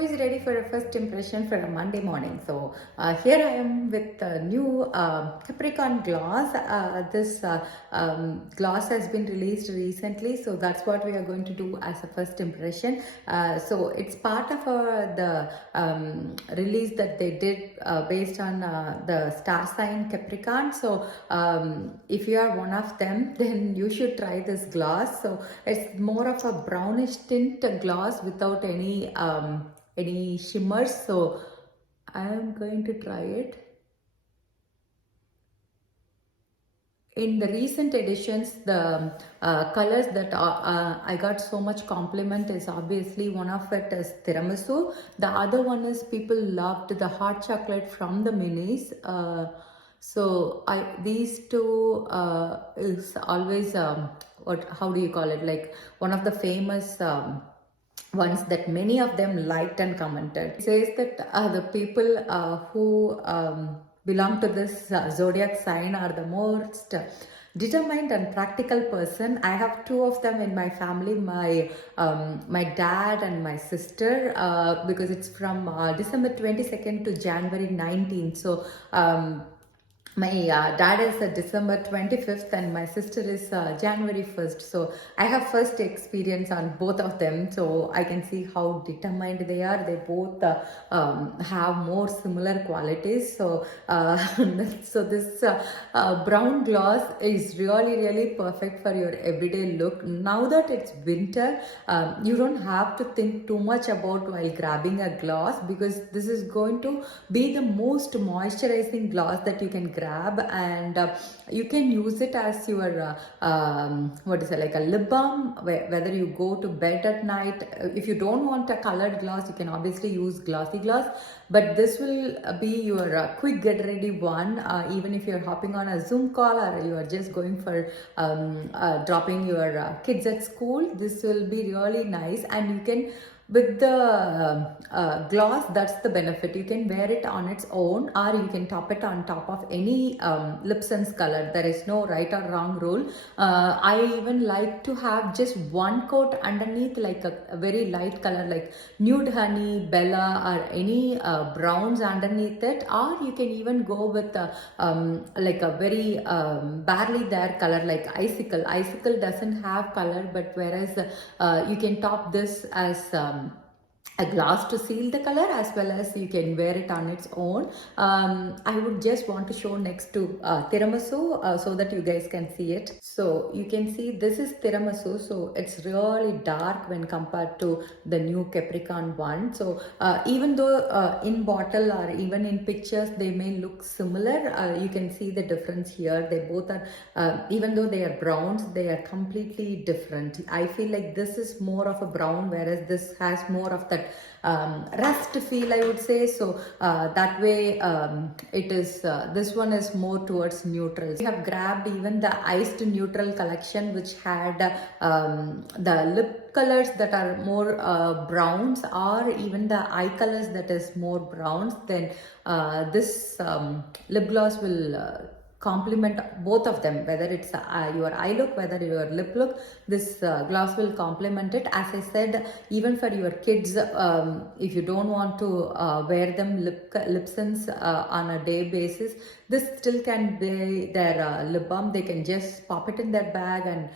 Is ready for a first impression for a Monday morning. So here I am with a new Capricorn gloss. This gloss has been released recently, so that's what we are going to do as a first impression. So it's part of the release that they did based on the star sign Capricorn. So if you are one of them, then you should try this gloss. So it's more of a brownish tint gloss without any shimmers, so I am going to try it. In the recent editions, the colors that I got so much compliment is obviously one of it is tiramisu. The other one is people loved the hot chocolate from the minis. So these two is always how do you call it, like one of the famous ones that many of them liked and commented. It says that the people who belong to this zodiac sign are the most determined and practical person. I have two of them in my family, my dad and my sister, because it's from December 22nd to January 19th. So my dad is December 25th and my sister is January 1st. So I have first experience on both of them. So I can see how determined they are. They both have more similar qualities. So, so this brown gloss is really perfect for your everyday look. Now that it's winter, you don't have to think too much about while grabbing a gloss, because this is going to be the most moisturizing gloss that you can grab, and you can use it as your what is it, like a lip balm, whether you go to bed at night. If you don't want a colored gloss, you can obviously use glossy gloss, but this will be your quick get ready one, even if you're hopping on a Zoom call or you are just going for dropping your kids at school. This will be really nice, and you can, with the gloss, that's the benefit. You can wear it on its own, or you can top it on top of any lip sense color. There is no right or wrong rule. I even like to have just one coat underneath, like a very light color like nude honey, bella, or any browns underneath it, or you can even go with like a very barely there color like icicle. Icicle doesn't have color, but whereas you can top this as a glass to seal the color, as well as you can wear it on its own. I would just want to show next to tiramisu so that you guys can see it. So you can see this is tiramisu, so it's really dark when compared to the new Capricorn one. So even though in bottle or even in pictures they may look similar, you can see the difference here. They both are, even though they are browns, they are completely different. I feel like this is more of a brown, whereas this has more of that rust feel, I would say. So that way it is, this one is more towards neutral. We have grabbed even the iced neutral collection, which had the lip colors that are more browns, or even the eye colors that is more browns. Then this lip gloss will complement both of them, whether it's your eye look, whether your lip look. This gloss will complement it. As I said, even for your kids, if you don't want to wear them lip sense on a day basis, this still can be their lip balm. They can just pop it in their bag and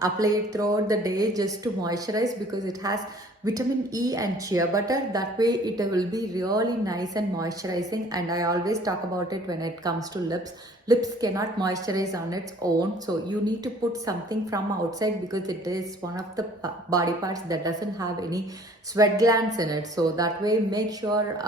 apply it throughout the day just to moisturize, because it has vitamin E and shea butter. That way it will be really nice and moisturizing. And I always talk about it when it comes to lips. Lips cannot moisturize on its own, so you need to put something from outside, because it is one of the body parts that doesn't have any sweat glands in it. So that way, make sure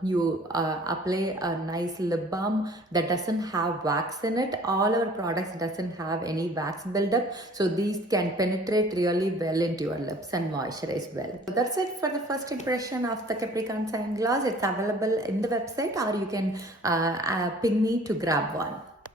you apply a nice lip balm that doesn't have wax in it. All our products doesn't have any wax buildup, so these can penetrate really well into your lips and moisturize well. So that's it for the first impression of the Capricorn sign gloss. It's available in the website, or you can ping me to grab one.